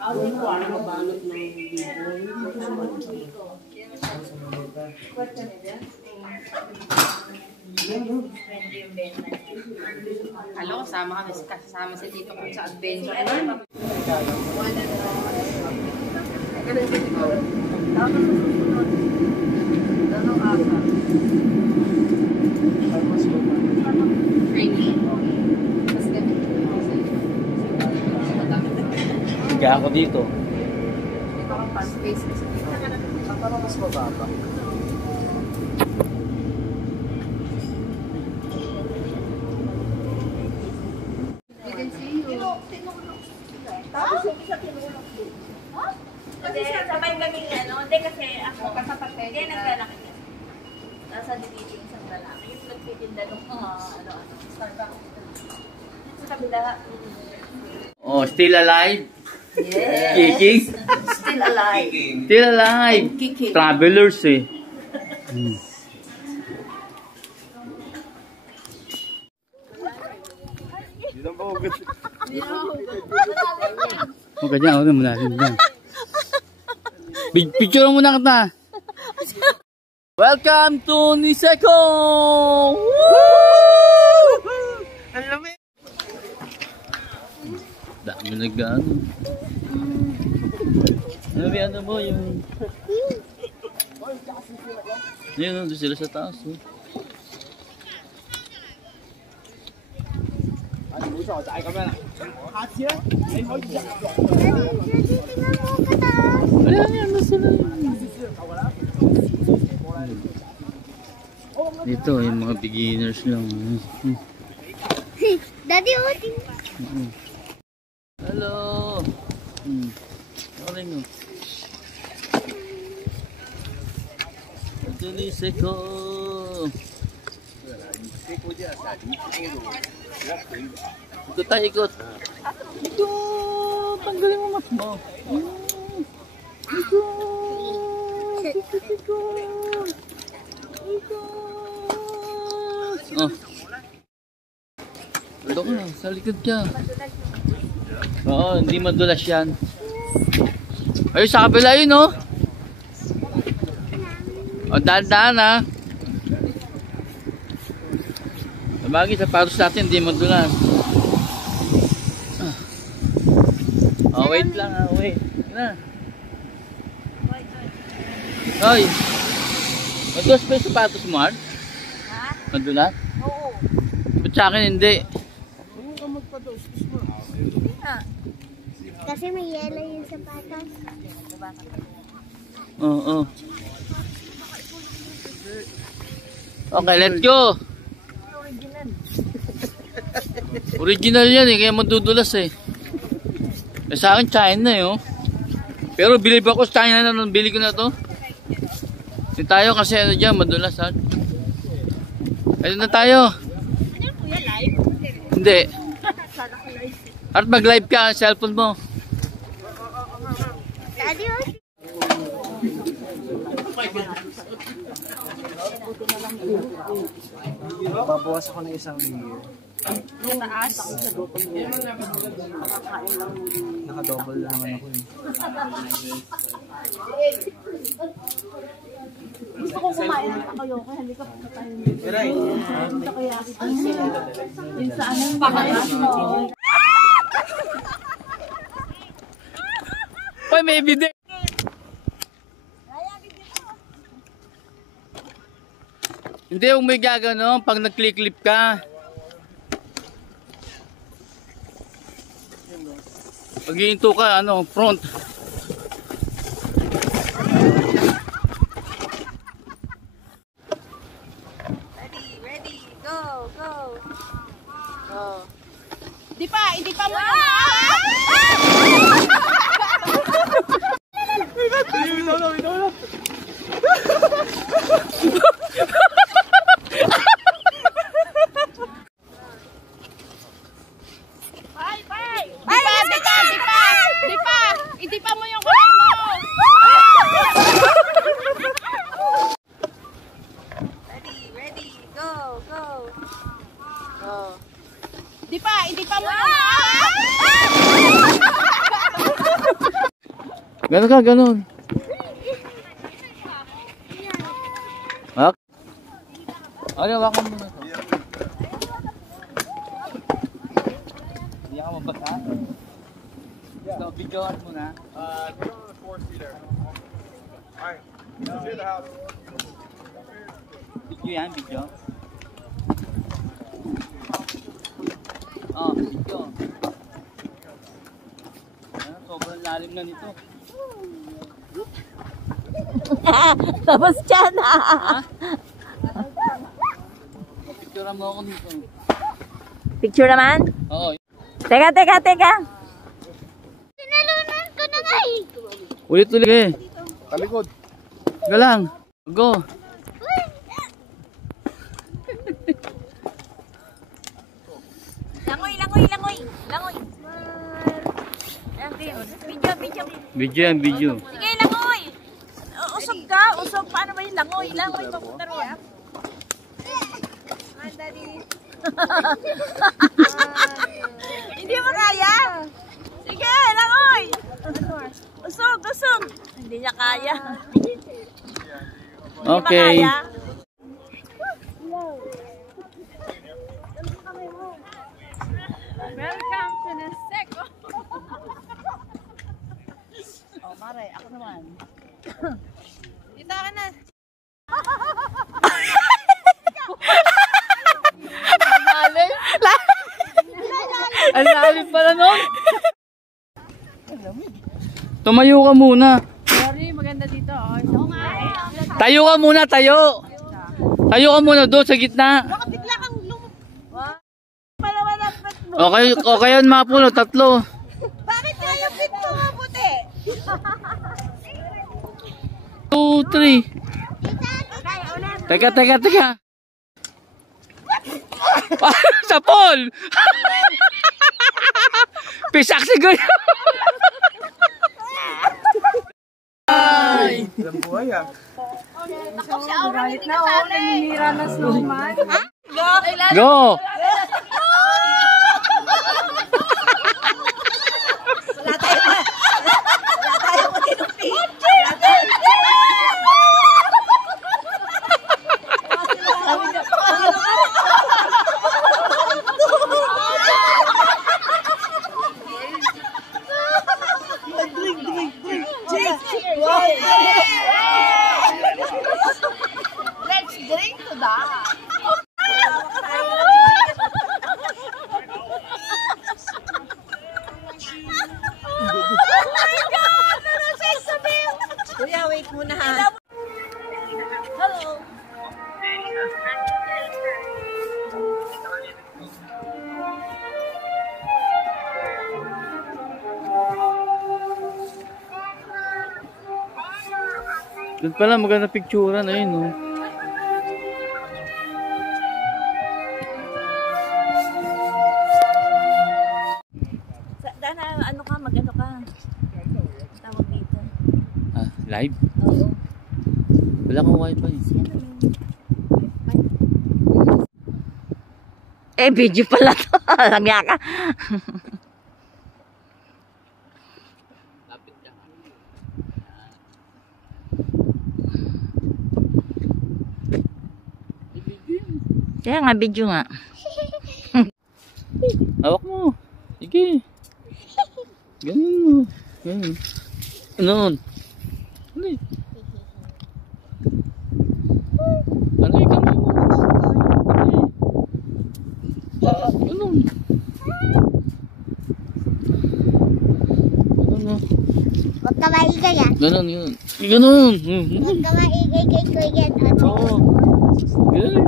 Balot ng Hello, kasama si Tito kung sa adventure. Kaya ako dito. Dito ang fast pace kasi dito. Para mas mababa. We can see you. Kasi sabay kami ano, hindi kasi ako kasapatid. Kaya naglalaki niya. Nasa division isang lalaki. Yung nagtitinda nung Starbucks. Sa kabila. Oh, still alive? Yes. Kicking? Still alive. Still alive. Kicking. Travelers eh. Huwag ka dyan, huwag ka muna dyan. Picture muna kita. Welcome to Niseko! Ang lamig! Dami nag-ano. Ano mo yung... Yun, doon sila sa taas. Oh. Ayan, sila. Dito, yung mga beginners lang. Daddy, what? Hello! Okay mo. Ito ni Seko! Ikot tayo, ikot! Ito! Tanggalin mo mat mo! Ito! Oh! Ito ka, sa likod ka! Oo, hindi madulas yan. Ayun, sa kabila yun, oh. O, daan-daan, ha. Sabagay, sa paros natin, hindi madulas. Oh, wait lang, ha. Wait. Na. Hoy. Madulas pa yung sapatos mo, Art? Ha? Madulas? Oo. Ba't sa akin hindi? Kasi may yellow yung sapatos. Oo. Okay, let's go. Original yan eh, kaya madudulas eh. Sa akin China eh, oh. Pero bilib ako sa China na nung bili ko na to. Hindi tayo kasi ano dyan, madulas ha. Ayun na tayo. Ano kuya, live? Hindi. Sana ko live. At mag-live ka ang cellphone mo. Daddy, what? Babawas ako ng isang year. Yung taas. Naka-double na naman ako eh. Gusto kong kumain ng takoyoko, hindi ka pagkakain. Takoyaki. Yung sa anong pakain mo. Hoy, may evidence. Hindi, huwag may gagano pag nag-click-clip ka. Pag hihinto ka, ano, front. Ready, go, go. Go. Hindi pa mo Hindi pa Ganon ka, ganon. Okay. Okay, wakan mo na to. Hindi ka mabasa? So, videoan mo na. Go on the 4-seater. Alright, secure the house. Video yan, video. Oh, video. Sobrang lalim na nito. Tapos dyan Picture mo ako dito. Picture naman? Oo. Teka. Sinalunan ko na nga eh. Ulit-ulit eh. Talikod. Go lang. Go. Langoy. Video. Video yan, video. Sige, langoy. Usog ka. Paano ba yung langoy? Langoy, papunta ron. Hindi mo kaya? Sige, langoy. Usog. Hindi niya kaya. Okay. Hindi ba kaya? Welcome to the Seco. Oh, Mare, ako naman. Dito ka na. Ang lalim pala nun. Tumayo ka muna. Sorry, maganda dito. Oo nga. Tayo ka muna, tayo. Tayo ka muna doon sa gitna. Baka bigla kang Palamalapit mo. Okay yun mga puno, 3. Bakit kaya fit mo mabuti? 2, 3. Teka. Sa pool! Pisak siguro! Ay! Ilang buhay ah. Galit na ako, naninira na snowman. Go! Let's drink to that. Kuya, wait muna ha. Hello. Doon pala maganda picturean, ayun no. Dana, ano ka, mag-ano ka? Tawag dito. Ah, live? Oo. Wala kang wifi. Video pala to. Langya ka. Lapit ka. Kaya nga, video nga. Hawak mo. Sige. Ganun mo. Ganun. Ganun. Ano Ano yung kamay mo? Ganun. Ganun. Huwag ka maigay ah. Ganun yun. Ganun. Huwag ka maigay kay Kuya at Oo. Ganun.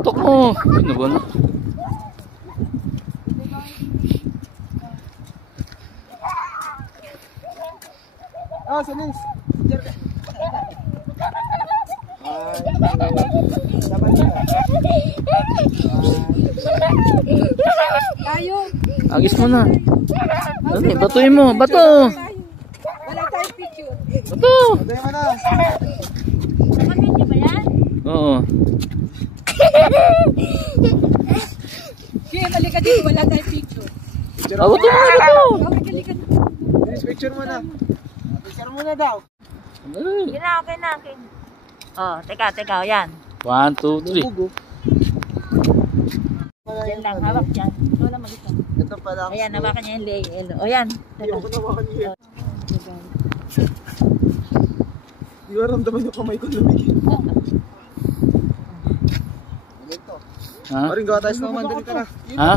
Tok mo. Ano ba na? Ah, sanis. Agis mo na. Ano, batuin mo. Bato. Wala tayong picture. Bato. Tayo mo na. Kapatid ba yan? Oo. Sige, balik ka dito. Wala tayong picture. Ah, bato mo. Bato. Balik ka dito. Finish picture. Picture muna. Picture muna daw. Dali. Yun na, okay na, okay. Oh, teka, yan. 1, 2, 3. Diyan lang, hawak dyan. Wala mag-ito. Ito pala. Ayan, hawakan niya yung leg. O, yan. Hindi ko nawakan niya. Di ba ramdaman yung kamay ko lumigil? Ito. Ha? Maring gawa tayo snowman, dali ka na. Ha?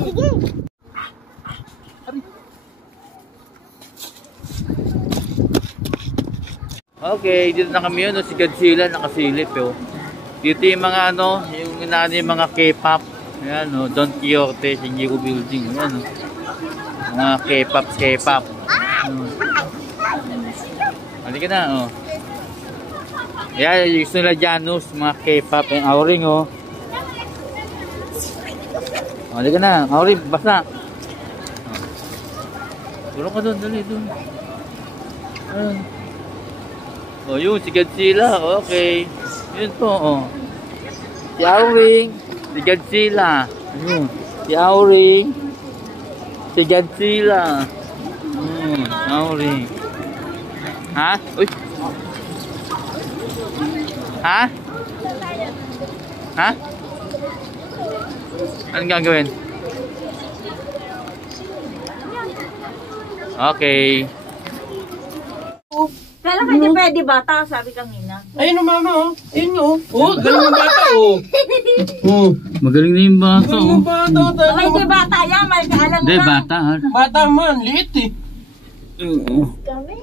Okay, dito na kami yun. Si Godzilla nakasilip yun. Dito yung mga ano, yung inaano yung mga K-pop. Ayan o, Don Quixote, Shinjuku Building. Ayan o. Mga K-pop. Halika na o. Ayan, yung gusto nila Janus, mga K-pop. Yung Auring o. Halika na, Auring, basta. Tulong ka doon, dali doon. Ayan. O yun, si Godzilla, okay. Yun po, o. Si Auring, si Godzilla. Ayun, si Auring, si Godzilla. Auring. Ha? Uy. Ha? Ha? Anong gagawin? Okay. Kailan ka hindi pwede bata, sabi kanina. Ayun o mama o. Ayun o. Oh, galing ang bata o. Magaling na yung bata, Galing oh. ang bata. Baka hindi bata yan, may kaalam Hindi, na. bata, ha? Bata man, liit eh. Kami.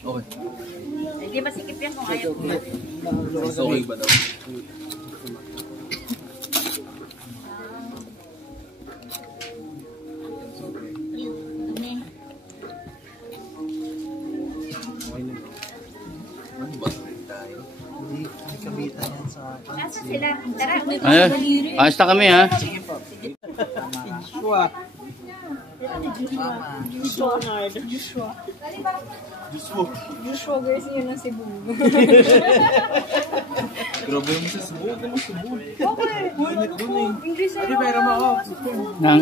Okay. Hindi masikip yan kung ayaw. Okay ba daw? Asa sila? Tara, Ayun, ayos na kami, ha? Joshua guys, yun ang Cebu. Grabe mo sa Cebu. Ano mo Cebu? English Ano meron mo ako? Nang?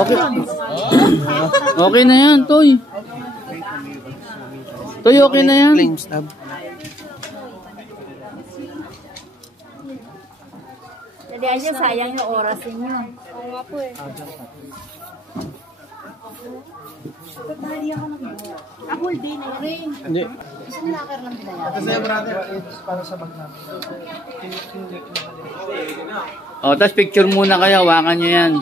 Okay. Okay na yan, Toy. Toy, okay na yan. Flame stab. Hindi ay sayang yung oras ninyo. Oo nga po eh. A whole day na yan. Hindi. Isang locker lang binayad. Kasi brother, it's para sa bag namin. O, tapos picture muna kayo. Hawakan nyo yan.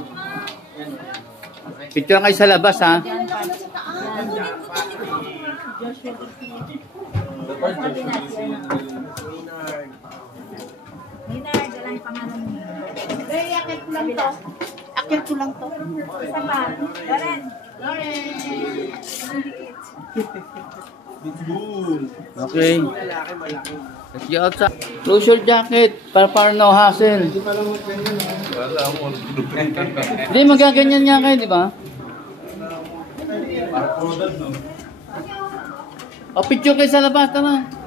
Picture kayo sa labas, ha? Minard, wala yung pangalan mo. Ay, akit ko lang to. Akit ko lang to. Isa pa. Loren. Okay. Let's go outside. Close your jacket para no hassle. Hindi, magaganyan niya kayo, di ba? O, picture kayo sa labas, tama.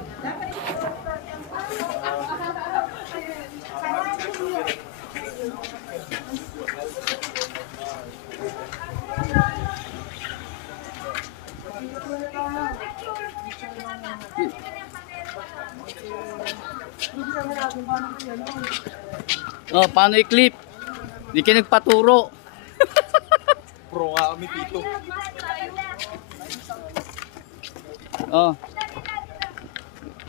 Oh, paano i-clip? Hindi kayo nagpaturo. Pro nga kami dito. Oh.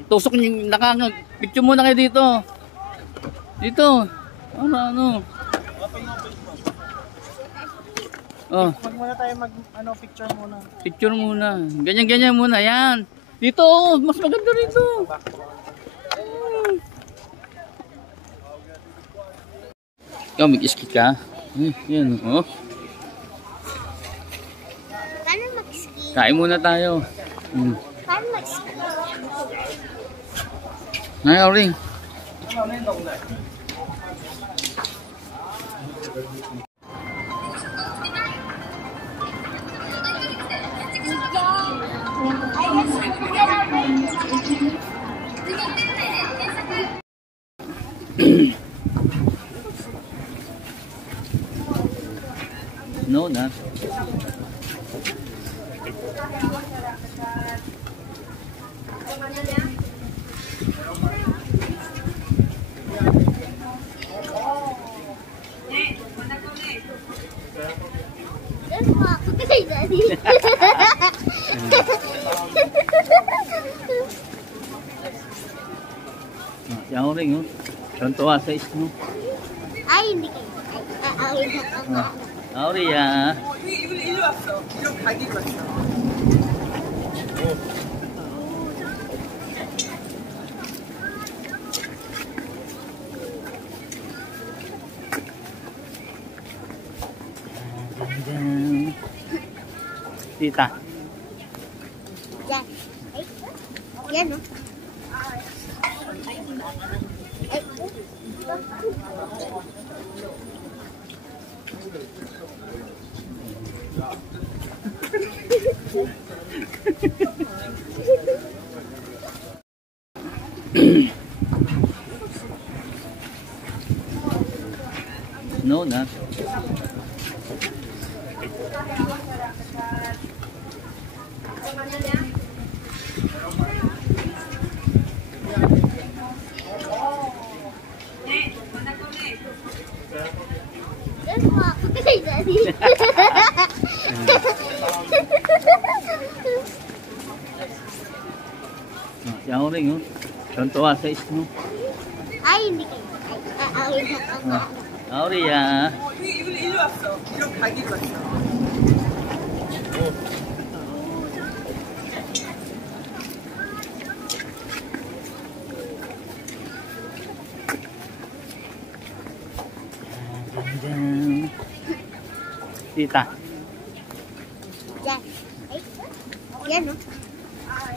Tusok niyo nakang picture muna kayo dito. Dito. Ano? Oh, Mag muna tayo picture muna. picture muna. Ganyan muna, yan. Dito, mas maganda rito. Ikaw, mag-skate ka? Yan, oh. Paano mag-ski? Kain muna tayo. Paano mag-ski? Ay, Auring. No, na. Let's walk. Okay, Daddy. Si Auring, oh. Tuwa sa isno. Ay, hindi kayo. Ay, Auria. 일로 왔어. 이런 가기로 왔어. Tita. Yan. Ay, yan, no? Ay, No, na. let's walk. Okay, Daddy. Si Auring, oh. Tuwa sa isno. Ay, hindi kayo. Ay, Auria. 일로 왔어. 이런 가기로 왔어. Tita. yan. Ay, yan, no? Ay,